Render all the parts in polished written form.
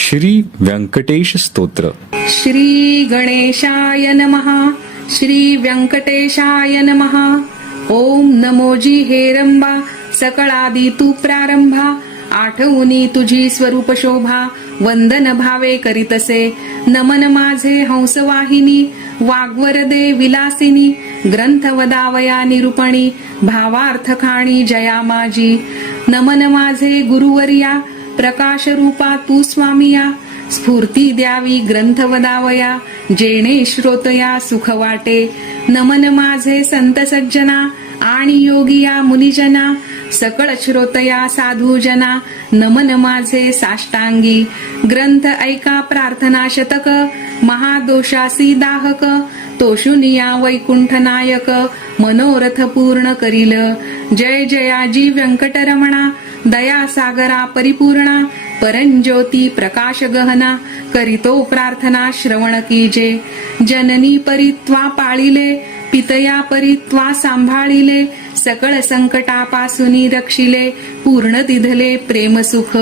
श्री व्यंकटेश स्तोत्र. श्री गणेशाय नमः. श्री व्यंकटेशाय नमः. ओम नमोजी हेरंबा सकळादी तू प्रारंभा. आठवुनी तुझी स्वरूप शोभा वंदन भावे करीतसे. नमन माझे हंसवाहिनी वाग्वरदे विलासिनी. ग्रंथ वदावया निरूपणी भावार्थ खाणी जया माझी. नमन माझे गुरुवर्या प्रकाश रूपा तू स्वामिया. स्फूर्ती द्यावी ग्रंथ वदावया जेणे श्रोतया सुख वाटे. नमन माझे संत सज्जना आणि योगिया मुनिजना. सकळ श्रोतया साधुजना नमन माझे साष्टांगी. ग्रंथ ऐका प्रार्थना शतक महादोषासी दाहक. तोषुनिया वैकुंठ नायक मनोरथ पूर्ण करील. जय जयाजी व्यंकटरमणा दया सागरा परिपूर्णा. परंज्योती प्रकाश गहना करीतो प्रार्थना श्रवण कीजे. जननी परित्वा पाळिले पितया परित्वा सांभाळिले. सकळ संकटापासून रक्षिले पूर्ण दिधले प्रेम सुख.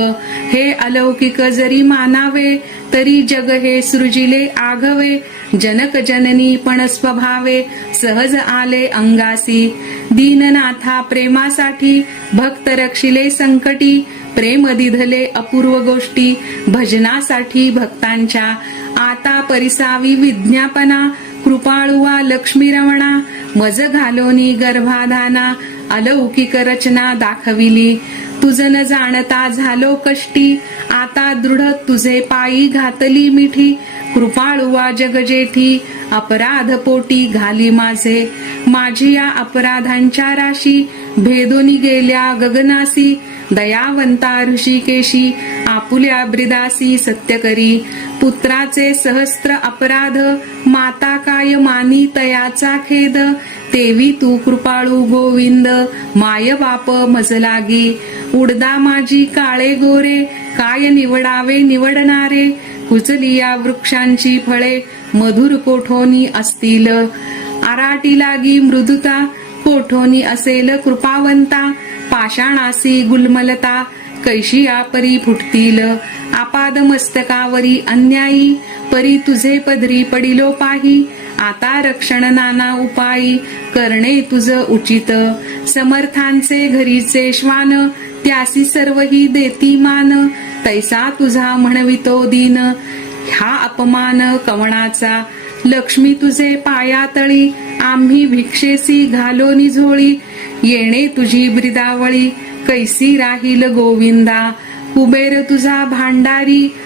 हे अलौकिक जरी मानावे तरी जग हे सृजिले आघवे. जनक जननी पण स्वभावे सहज आले अंगासी. दीननाथा प्रेमासाठी भक्त रक्षिले संकटी. प्रेम दिधले अपूर्व गोष्टी भजनासाठी भक्तांच्या. आता परिसावी विज्ञापना कृपाळुवा लक्ष्मी रमणा. मज घालोनी गर्भाधाना अलौकिक रचना दाखविली. तुझ न जाणता झालो कष्टी आता दृढ तुझे पायी घातली मिठी. कृपाळुवा जगजेठी अपराध पोटी घाली माझे. माझी या अपराधांच्या राशी भेदोनी गेल्या गगनासी. दयावंता ऋषिकेशी आपुल्या ब्रिदासी सत्य करी. पुत्राचे सहस्त्र अपराध माता काय मानी तयाचा खेद. तेवी तू कृपाळू गोविंद माय बाप मज लागी. उडदा माझी काळे गोरे काय निवडावे निवडणारे. कुचली या वृक्षांची फळे मधुर कोठोनी असतील. आराटी लागी मृदुता कोठोनी असेल कृपावंता. पाषाणासी गुलमलता कैशी या परी फुटतील. आपाद मस्तकावरी अन्यायी परी तुझे पदरी पडिलो पाही. आता रक्षण नाना उपायी करणे तुझ उचित. समर्थांचे घरीचे श्वान त्यासी सर्वही देती मान. तैसा तुझा म्हणवितो दीन हा अपमान कवणाचा. लक्ष्मी तुझे पायातळी आम्ही भिक्षेसी घालोनी झोळी. येणे तुझी ब्रिदावळी कैसी राहील गोविंदा. कुबेर तुझा भांडारी